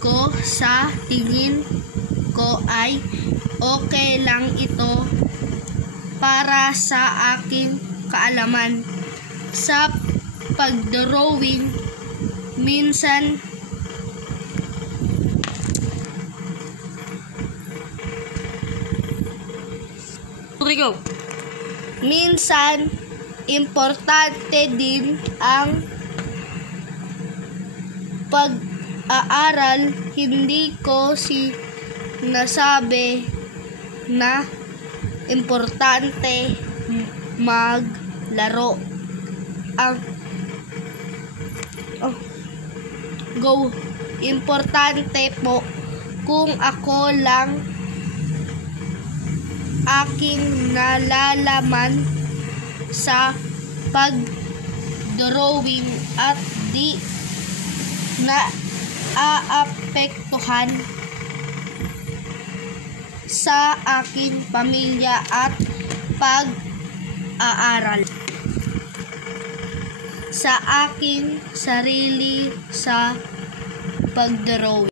Ko sa tingin ko ay okay lang ito para sa aking kaalaman. Sa pagdrawing, minsan importante din ang pag-aaral. Hindi ko nasabi na importante maglaro. Importante po kung ako lang aking nalalaman sa pag-drawing at di naaapektuhan sa aking pamilya at pag-aaral. Sa aking sarili sa pagdrawing.